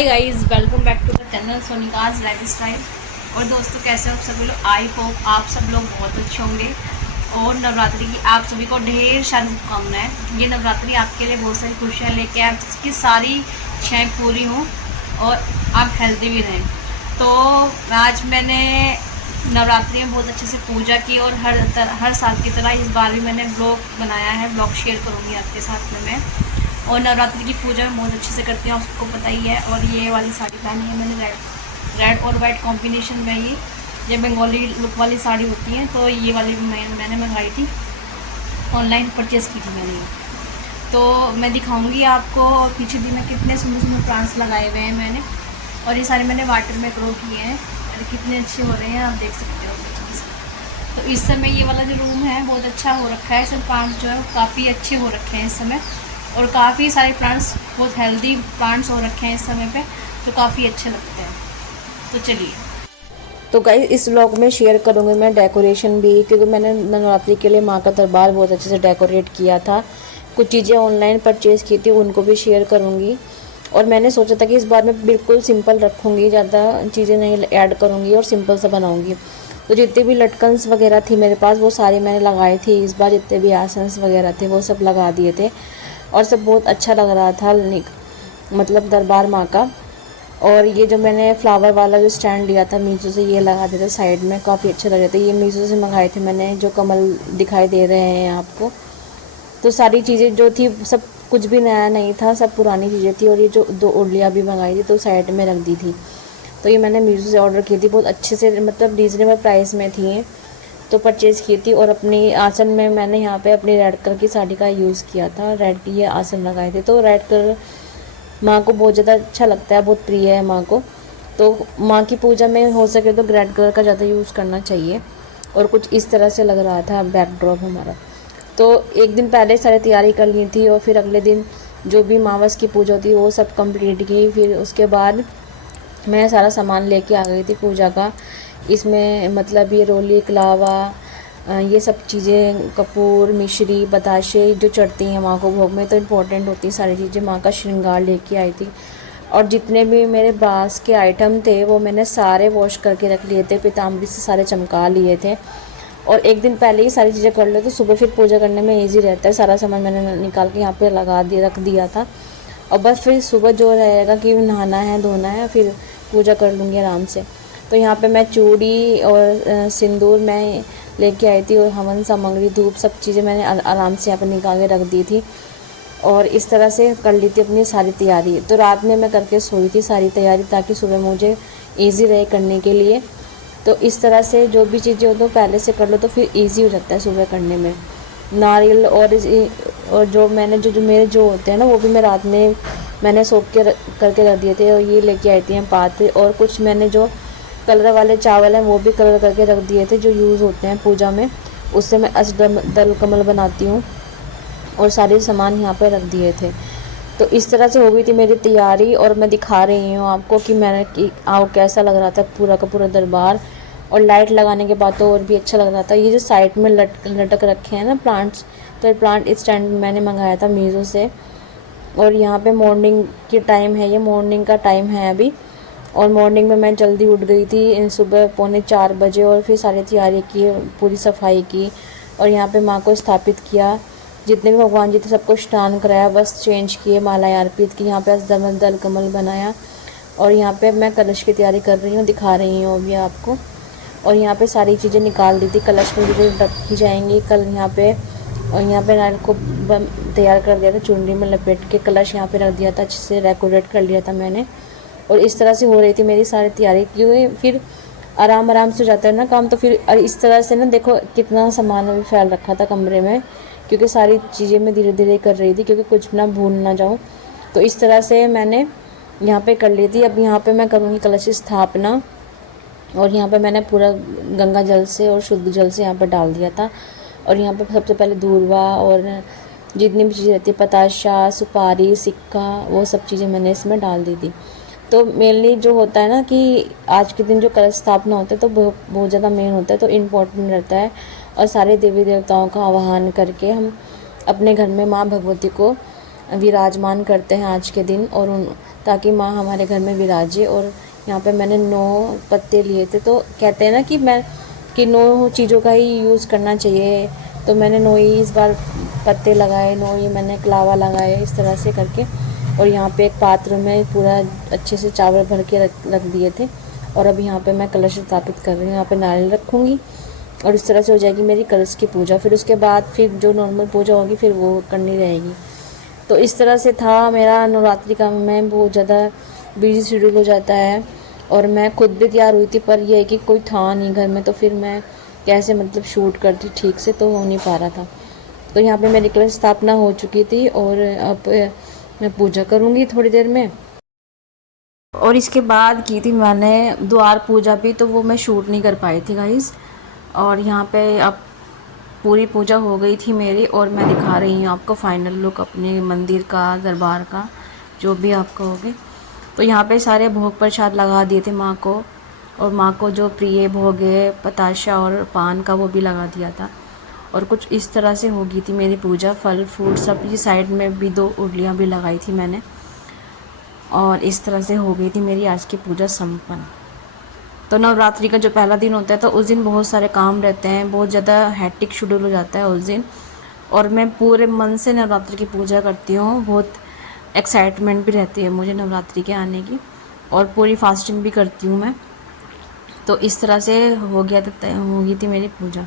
Hi guys, welcome back to the channel Sonika's lifestyle. और दोस्तों, कैसे हो आप सभी लोग? आई होप आप सब लोग बहुत अच्छे होंगे। और नवरात्रि की आप सभी को ढेर सारी शुभकामनाएं। ये नवरात्रि आपके लिए बहुत सारी खुशियाँ लेके आए, जिसकी सारी इच्छाएँ पूरी हों और आप हेल्दी भी रहें। तो आज मैंने नवरात्रि में बहुत अच्छे से पूजा की और हर साल की तरह इस बार भी मैंने ब्लॉग बनाया है। ब्लॉग शेयर करूँगी आपके साथ में मैं। और नवरात्रि की पूजा मैं बहुत अच्छे से करती हूँ, आपको पता ही है। और ये वाली साड़ी पहनी है मैंने, रेड और वाइट कॉम्बिनेशन में। ये बंगाली लुक वाली साड़ी होती है, तो ये वाली मैंने मंगाई थी, ऑनलाइन परचेज़ की थी मैंने। तो मैं दिखाऊंगी आपको। पीछे भी मैं कितने सुंदर सुंदर प्लांट्स लगाए हुए हैं मैंने, और ये सारे मैंने वाटर में ग्रो किए हैं। कितने अच्छे हो रहे हैं, आप देख सकते हो। तो इस समय ये वाला जो रूम है बहुत अच्छा हो रखा है। सब प्लांट्स जो है काफ़ी अच्छे हो रखे हैं इस समय, और काफ़ी सारे प्लांट्स, बहुत हेल्दी प्लांट्स हो रखे हैं इस समय पे, तो काफ़ी अच्छे लगते हैं। तो चलिए। तो गाइस, इस व्लॉग में शेयर करूँगी मैं डेकोरेशन भी, क्योंकि मैंने नवरात्रि के लिए माँ का दरबार बहुत अच्छे से डेकोरेट किया था। कुछ चीज़ें ऑनलाइन परचेज़ की थी, उनको भी शेयर करूँगी। और मैंने सोचा था कि इस बार मैं बिल्कुल सिंपल रखूँगी, ज़्यादा चीज़ें नहीं ऐड करूँगी और सिंपल सा बनाऊँगी। तो जितने भी लटकन्स वगैरह थी मेरे पास, वो सारे मैंने लगाए थे इस बार। जितने भी आसन्स वगैरह थे वो सब लगा दिए थे, और सब बहुत अच्छा लग रहा था, मतलब दरबार माँ का। और ये जो मैंने फ्लावर वाला जो स्टैंड लिया था मीशो से, ये लगा दिया था साइड में, काफ़ी अच्छे लग रहे थे। ये मीशो से मंगाए थे मैंने, जो कमल दिखाई दे रहे हैं आपको। तो सारी चीज़ें जो थी, सब कुछ भी नया नहीं था, सब पुरानी चीज़ें थी। और ये जो 2 उर्लियाँ भी मंगाई थी, तो साइड में रख दी थी। तो ये मैंने मीशो से ऑर्डर की थी, बहुत अच्छे से, मतलब रीज़नेबल प्राइस में थी, तो परचेज़ की थी। और अपनी आसन में मैंने यहाँ पे अपनी रेड कलर की साड़ी का यूज़ किया था, रेड की ये आसन लगाए थे। तो रेड कलर माँ को बहुत ज़्यादा अच्छा लगता है, बहुत प्रिय है माँ को। तो माँ की पूजा में हो सके तो रेड कलर का ज़्यादा यूज़ करना चाहिए। और कुछ इस तरह से लग रहा था बैकड्रॉप हमारा। तो एक दिन पहले सारी तैयारी कर ली थी, और फिर अगले दिन जो भी मावस की पूजा होती है वो सब कंप्लीट की। फिर उसके बाद मैं सारा सामान लेके आ गई थी पूजा का। इसमें मतलब ये रोली, कलावा, ये सब चीज़ें, कपूर, मिश्री, बताशे जो चढ़ती हैं माँ को भोग में, तो इम्पोर्टेंट होती है सारी चीज़ें। माँ का श्रृंगार लेके आई थी। और जितने भी मेरे बास के आइटम थे वो मैंने सारे वॉश करके रख लिए थे, पीताम्बरी से सारे चमका लिए थे। और एक दिन पहले ही सारी चीज़ें कर लो तो सुबह फिर पूजा करने में ईजी रहता है। सारा सामान मैंने निकाल के यहाँ पे लगा दिया, रख दिया था। और बस फिर सुबह जो रहेगा कि नहाना है, धोना है, फिर पूजा कर लूँगी आराम से। तो यहाँ पे मैं चूड़ी और सिंदूर मैं लेके आई थी, और हवन सामग्री, धूप, सब चीज़ें मैंने आराम से यहाँ पर निकाल के रख दी थी। और इस तरह से कर ली थी अपनी सारी तैयारी। तो रात में मैं करके सोई थी सारी तैयारी, ताकि सुबह मुझे ईजी रहे करने के लिए। तो इस तरह से जो भी चीज़ें हो तो पहले से कर लो, तो फिर ईजी हो जाता है सुबह करने में। नारियल और जो मैंने जो मेरे जो होते हैं ना, वो भी मैं रात में मैंने सोख के करके रख दिए थे। और ये लेके आई थी हम पाते। और कुछ मैंने जो कलर वाले चावल हैं वो भी कलर करके रख दिए थे, जो यूज़ होते हैं पूजा में। उससे मैं अष्टदल कमल बनाती हूँ, और सारे सामान यहाँ पर रख दिए थे। तो इस तरह से हो गई थी मेरी तैयारी। और मैं दिखा रही हूँ आपको कि मैंने आओ कैसा लग रहा था पूरा का पूरा दरबार। और लाइट लगाने के बाद तो और भी अच्छा लग रहा था। ये जो साइड में लटक रखे हैं ना प्लांट्स, तो ये प्लांट स्टैंड मैंने मंगाया था मीशो से। और यहाँ पे मॉर्निंग की टाइम है, ये मॉर्निंग का टाइम है अभी। और मॉर्निंग में मैं जल्दी उठ गई थी, सुबह 3:45 बजे। और फिर सारी तैयारी की, पूरी सफाई की, और यहाँ पे माँ को स्थापित किया। जितने भी भगवान जी थे सबको स्नान कराया, बस चेंज किए, मालाएं अर्पित की। यहाँ पे दल कमल बनाया। और यहाँ पे मैं कलश की तैयारी कर रही हूँ, दिखा रही हूँ अभी आपको। और यहाँ पे सारी चीज़ें निकाल दी थी, कलश में जो रखी जाएंगी कल यहाँ पे। और यहाँ पे नारियल को तैयार कर दिया था, चुनरी में लपेट के कलश यहाँ पे रख दिया था, अच्छे से डेकोरेट कर लिया था मैंने। और इस तरह से हो रही थी मेरी सारी तैयारी, क्योंकि फिर आराम आराम से हो जाता है ना काम। तो फिर इस तरह से ना, देखो कितना सामान अभी फैल रखा था कमरे में, क्योंकि सारी चीज़ें मैं धीरे धीरे कर रही थी, क्योंकि कुछ ना भूल ना जाऊँ। तो इस तरह से मैंने यहाँ पे कर ली थी। अब यहाँ पे मैं करूँगी कलश स्थापना। और यहाँ पे मैंने पूरा गंगा जल से और शुद्ध जल से यहाँ पर डाल दिया था। और यहाँ पे सबसे पहले दूर्वा और जितनी भी चीज़ें रहती है, पताशा, सुपारी, सिक्का, वो सब चीज़ें मैंने इसमें डाल दी थी। तो मेनली जो होता है ना कि आज के दिन जो कलश स्थापना होता है, तो बहुत ज़्यादा मेन होता है, तो इम्पोर्टेंट रहता है। और सारे देवी देवताओं का आवाहन करके हम अपने घर में माँ भगवती को विराजमान करते हैं आज के दिन। और ताकि माँ हमारे घर में विराजे। और यहाँ पे मैंने 9 पत्ते लिए थे। तो कहते हैं ना कि 9 चीज़ों का ही यूज़ करना चाहिए, तो मैंने 9 ही इस बार पत्ते लगाए, 9 ही मैंने कलावा लगाए इस तरह से करके। और यहाँ पे एक पात्र में पूरा अच्छे से चावल भर के रख दिए थे। और अब यहाँ पे मैं कलश स्थापित कर रही हूँ। यहाँ पे नारियल रखूँगी और इस तरह से हो जाएगी मेरी कलश की पूजा। फिर उसके बाद फिर जो नॉर्मल पूजा होगी फिर वो करनी रहेगी। तो इस तरह से था मेरा नवरात्रि का। मैं बहुत ज़्यादा बिजी शेड्यूल हो जाता है और मैं खुद भी तैयार हुई थी, पर यह है कि कोई था नहीं घर में, तो फिर मैं कैसे मतलब शूट करती ठीक से, तो हो नहीं पा रहा था। तो यहाँ पे मेरी कलश स्थापना हो चुकी थी और अब मैं पूजा करूँगी थोड़ी देर में। और इसके बाद की थी मैंने द्वार पूजा भी, तो वो मैं शूट नहीं कर पाई थी गाइस। और यहाँ पे अब पूरी पूजा हो गई थी मेरी और मैं दिखा रही हूँ आपको फाइनल लुक अपने मंदिर का, दरबार का, जो भी आप कहोगे। तो यहाँ पे सारे भोग प्रसाद लगा दिए थे माँ को, और माँ को जो प्रिय भोग है पताशा और पान का वो भी लगा दिया था। और कुछ इस तरह से हो गई थी मेरी पूजा। फल फ्रूट सब, ये साइड में भी 2 उर्लियाँ भी लगाई थी मैंने। और इस तरह से हो गई थी मेरी आज की पूजा संपन्न। तो नवरात्रि का जो पहला दिन होता है तो उस दिन बहुत सारे काम रहते हैं, बहुत ज़्यादा हैट्रिक शेड्यूल हो जाता है उस दिन। और मैं पूरे मन से नवरात्रि की पूजा करती हूँ, बहुत एक्साइटमेंट भी रहती है मुझे नवरात्रि के आने की, और पूरी फास्टिंग भी करती हूँ मैं। तो इस तरह से हो गई थी मेरी पूजा।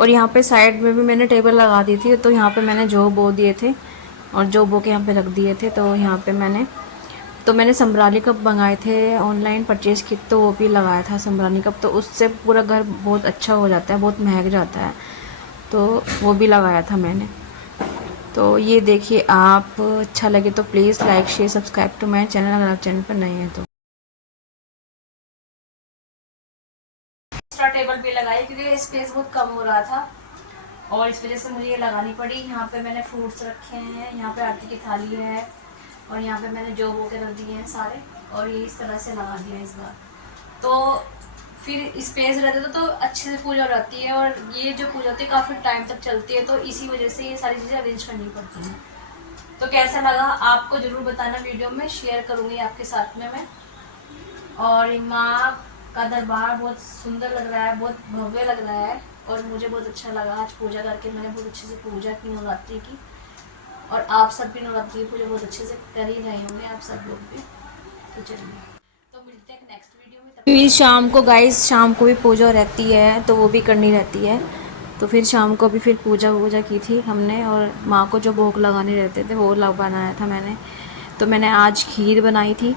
और यहाँ पे साइड में भी मैंने टेबल लगा दी थी, तो यहाँ पे मैंने जो बो दिए थे और जो बो के यहाँ पे रख दिए थे। तो यहाँ पे मैंने संबरानी कप मंगाए थे, ऑनलाइन परचेज़ की, तो वो भी लगाया था संबरानी कप। तो उससे पूरा घर बहुत अच्छा हो जाता है, बहुत महक जाता है, तो वो भी लगाया था मैंने। तो ये देखिए आप, अच्छा लगे तो please like share subscribe to my channel, अगर आप चैनल पर नए हैं तो। एक्स्ट्रा टेबल पे लगाई क्योंकि स्पेस बहुत कम हो रहा था और इस वजह से मुझे ये लगानी पड़ी। यहाँ पे मैंने फ्रूट्स रखे हैं, यहाँ पे आरती की थाली है, और यहाँ पे मैंने जो वो के रख दिए हैं सारे, और ये इस तरह से लगा दिया इस बार। तो फिर स्पेस रहता तो अच्छे से पूजा हो जाती है, और ये जो पूजा होती है काफ़ी टाइम तक चलती है, तो इसी वजह से ये सारी चीज़ें अरेंज करनी पड़ती हैं। तो कैसा लगा आपको ज़रूर बताना, वीडियो में शेयर करूँगी आपके साथ में मैं। और माँ का दरबार बहुत सुंदर लग रहा है, बहुत भव्य लग रहा है, और मुझे बहुत अच्छा लगा आज पूजा करके। मैंने बहुत अच्छे से पूजा की नवरात्रि की, और आप सब भी नवरात्रि की पूजा बहुत अच्छे से कर ही रहे होंगे, आप सब लोग भी। तो चलिए, तो मिलते हैं नेक्स्ट वीडियो में। फिर शाम को गाइस, शाम को भी पूजा रहती है, तो वो भी करनी रहती है। तो फिर शाम को भी फिर पूजा की थी हमने, और माँ को जो भोग लगाने रहते थे वो बनाया था मैंने। तो मैंने आज खीर बनाई थी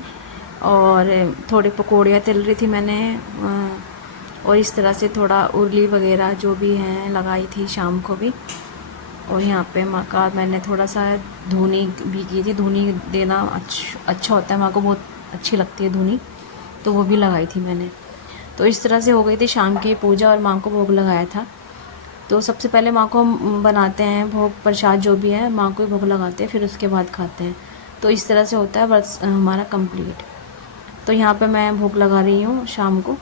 और थोड़ी पकौड़ियाँ तल रही थी मैंने, और इस तरह से थोड़ा उर्ली वगैरह जो भी हैं लगाई थी शाम को भी। और यहाँ पे माँ का मैंने थोड़ा सा धुनी भी की थी, धुनी देना अच्छा होता है, माँ को बहुत अच्छी लगती है धुनी, तो वो भी लगाई थी मैंने। तो इस तरह से हो गई थी शाम की पूजा, और माँ को भोग लगाया था। तो सबसे पहले माँ को हम बनाते हैं भोग प्रसाद, जो भी है माँ को भोग लगाते हैं, फिर उसके बाद खाते हैं। तो इस तरह से होता है वर्ष हमारा कंप्लीट। तो यहाँ पे मैं भोग लगा रही हूँ शाम को,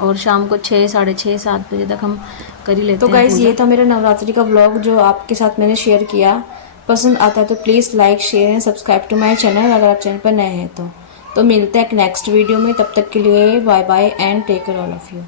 और शाम को 6, साढ़े 6, 7 बजे तक हम कर ही लेते हैं। तो गाइस, ये था मेरा नवरात्रि का व्लॉग जो आपके साथ मैंने शेयर किया। पसंद आता है तो please like share and subscribe to my channel, अगर आप चैनल पर नए हैं तो। मिलते हैं नेक्स्ट वीडियो में, तब तक के लिए bye bye and take care all of you.